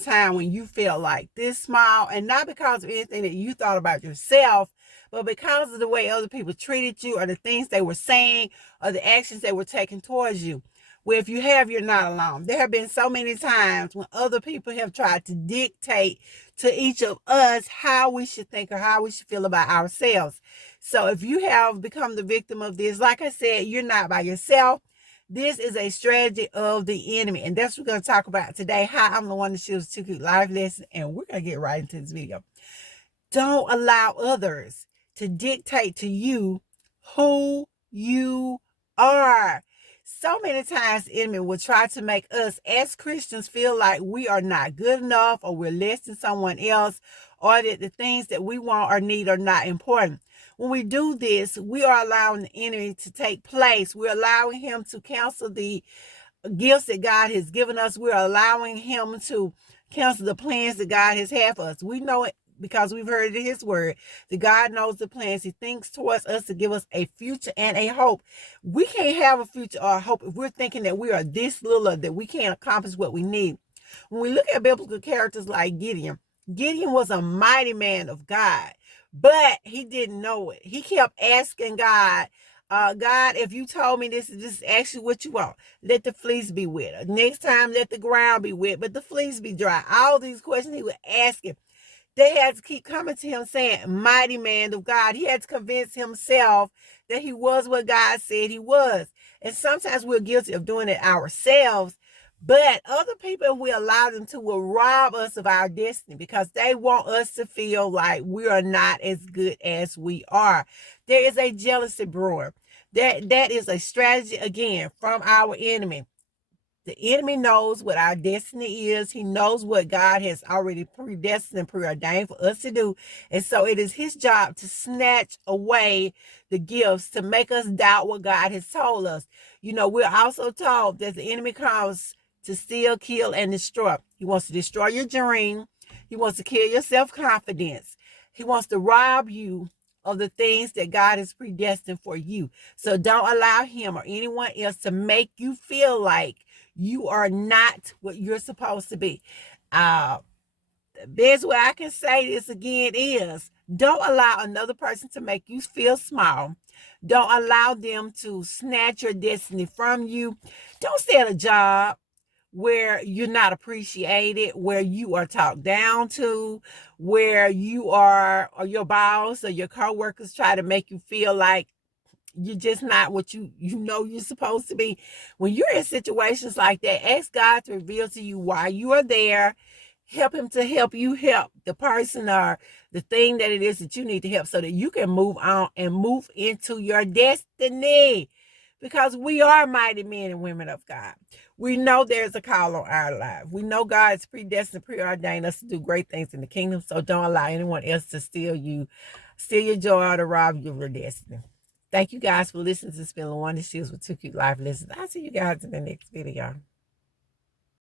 time when you felt like this small, and not because of anything that you thought about yourself, but because of the way other people treated you, or the things they were saying, or the actions they were taking towards you. Well, if you have, you're not alone. There have been so many times when other people have tried to dictate to each of us how we should think or how we should feel about ourselves. So if you have become the victim of this, like I said, you're not by yourself. This is a strategy of the enemy. And that's what we're going to talk about today. Hi, I'm LaWanda Shields, Too Cute Life Lesson. And we're going to get right into this video. Don't allow others to dictate to you who you are. So many times the enemy will try to make us as Christians feel like we are not good enough, or we're less than someone else, or that the things that we want or need are not important. When we do this, we are allowing the enemy to take place. We're allowing him to cancel the gifts that God has given us. We're allowing him to cancel the plans that God has had for us. We know it because we've heard it in his word that God knows the plans he thinks towards us to give us a future and a hope. We can't have a future or a hope if we're thinking that we are this little, or that we can't accomplish what we need. When we look at biblical characters like Gideon, Gideon was a mighty man of God, but he didn't know it. He kept asking God, God, if you told me this is actually what you want, let the fleece be wet. Next time, let the ground be wet, but the fleece be dry. All these questions he was asking. They had to keep coming to him saying, mighty man of God. He had to convince himself that he was what God said he was. And sometimes we're guilty of doing it ourselves, but other people, we allow them to, will rob us of our destiny because they want us to feel like we are not as good as we are. There is a jealousy brewing. That is a strategy, again, from our enemy. The enemy knows what our destiny is. He knows what God has already predestined and preordained for us to do. And so it is his job to snatch away the gifts, to make us doubt what God has told us. You know, we're also told that the enemy comes to steal, kill, and destroy. He wants to destroy your dream. He wants to kill your self-confidence. He wants to rob you of the things that God has predestined for you. So don't allow him or anyone else to make you feel like you are not what you're supposed to be. The best way I can say this again is, don't allow another person to make you feel small. Don't allow them to snatch your destiny from you. Don't stay at a job where you're not appreciated, where you are talked down to, where you are, or your boss or your coworkers try to make you feel like you're just not what you know you're supposed to be. When you're in situations like that, ask God to reveal to you why you are there. Help him to help you help the person or the thing that it is that you need to help, so that you can move on and move into your destiny. Because we are mighty men and women of God. We know there's a call on our life. We know God's predestined, preordained us to do great things in the kingdom. So don't allow anyone else to steal your joy, or to rob you of your destiny. Thank you guys for listening to Spin LaWanda Shields with Too Cute Life Lessons. I'll see you guys in the next video.